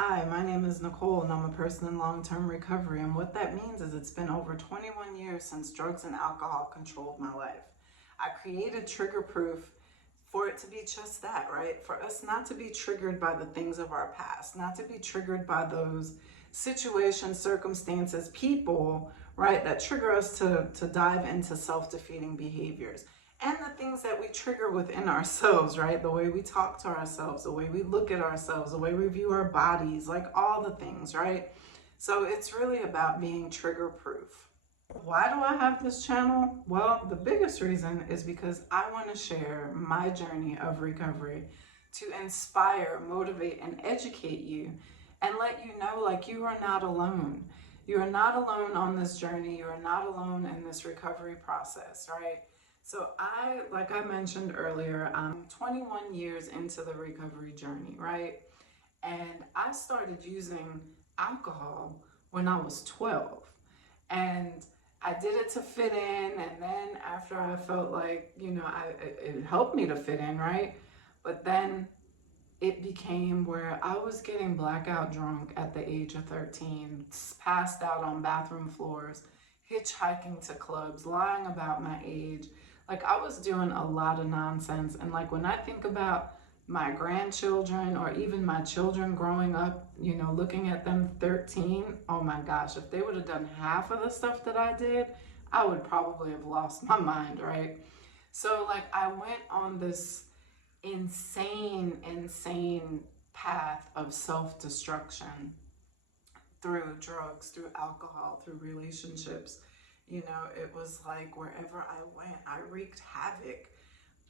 Hi, my name is Nicole and I'm a person in long-term recovery, and what that means is it's been over 21 years since drugs and alcohol controlled my life. I created Trigger Proof for it to be just that, right? For us not to be triggered by the things of our past, not to be triggered by those situations, circumstances, people, right, that trigger us to dive into self-defeating behaviors. And the things that we trigger within ourselves, right? The way we talk to ourselves, the way we look at ourselves, the way we view our bodies, like all the things, right? So it's really about being trigger proof. Why do I have this channel? Well, the biggest reason is because I want to share my journey of recovery to inspire, motivate, and educate you and let you know, like, you are not alone. You are not alone on this journey. You are not alone in this recovery process, right? So like I mentioned earlier, I'm 21 years into the recovery journey, right? And I started using alcohol when I was 12. And I did it to fit in, and then after I felt like, it helped me to fit in, right? But then it became where I was getting blackout drunk at the age of 13, passed out on bathroom floors, hitchhiking to clubs, lying about my age. Like, I was doing a lot of nonsense. And like, when I think about my grandchildren or even my children growing up, looking at them 13, oh my gosh, if they would have done half of the stuff that I did, I would probably have lost my mind, right? So like, I went on this insane path of self-destruction through drugs, through alcohol, through relationships. It was like wherever I went, I wreaked havoc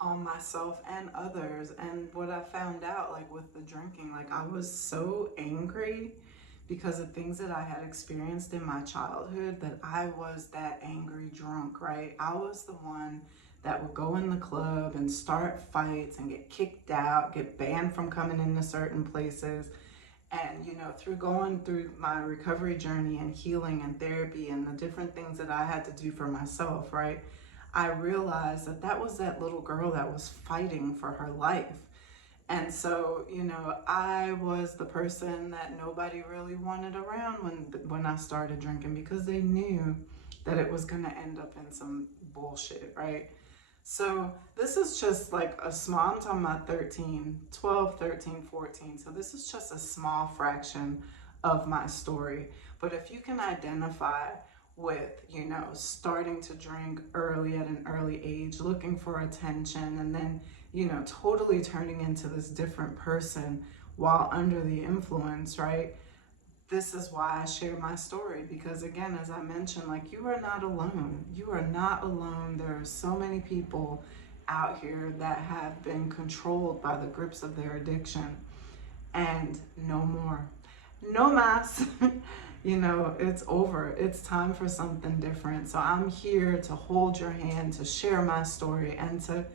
on myself and others. And what I found out, like with the drinking, like I was so angry because of things that I had experienced in my childhood, that I was that angry drunk, right? I was the one that would go in the club and start fights and get kicked out, get banned from coming into certain places. And, through going through my recovery journey and healing and therapy and the different things that I had to do for myself, right, I realized that that was that little girl that was fighting for her life. And so, I was the person that nobody really wanted around when I started drinking, because they knew that it was going to end up in some bullshit, right? So this is just like a small, I'm talking about 12, 13, 14. So this is just a small fraction of my story. But if you can identify with, starting to drink early at an early age, looking for attention, and then, totally turning into this different person while under the influence, right? This is why I share my story, because again, as I mentioned, like, you are not alone. You are not alone. There are so many people out here that have been controlled by the grips of their addiction, and no more. No mas. It's over. It's time for something different. So I'm here to hold your hand, to share my story, and to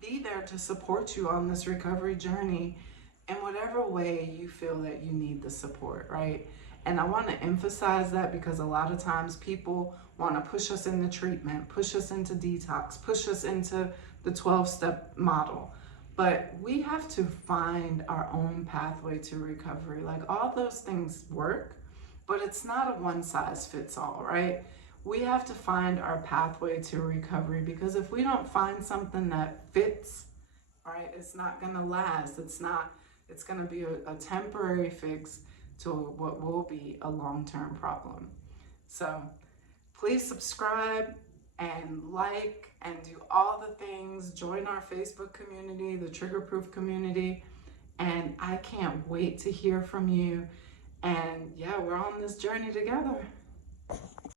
be there to support you on this recovery journey in whatever way you feel that you need the support, right? And I want to emphasize that, because a lot of times people want to push us into treatment, push us into detox, push us into the 12-step model. But we have to find our own pathway to recovery. Like, all those things work, but it's not a one-size-fits-all, right? We have to find our pathway to recovery, because if we don't find something that fits, right, it's not going to last. It's going to be a temporary fix to what will be a long-term problem. So please subscribe and like and do all the things. Join our Facebook community, the Trigger Proof community. And I can't wait to hear from you. And yeah, we're on this journey together.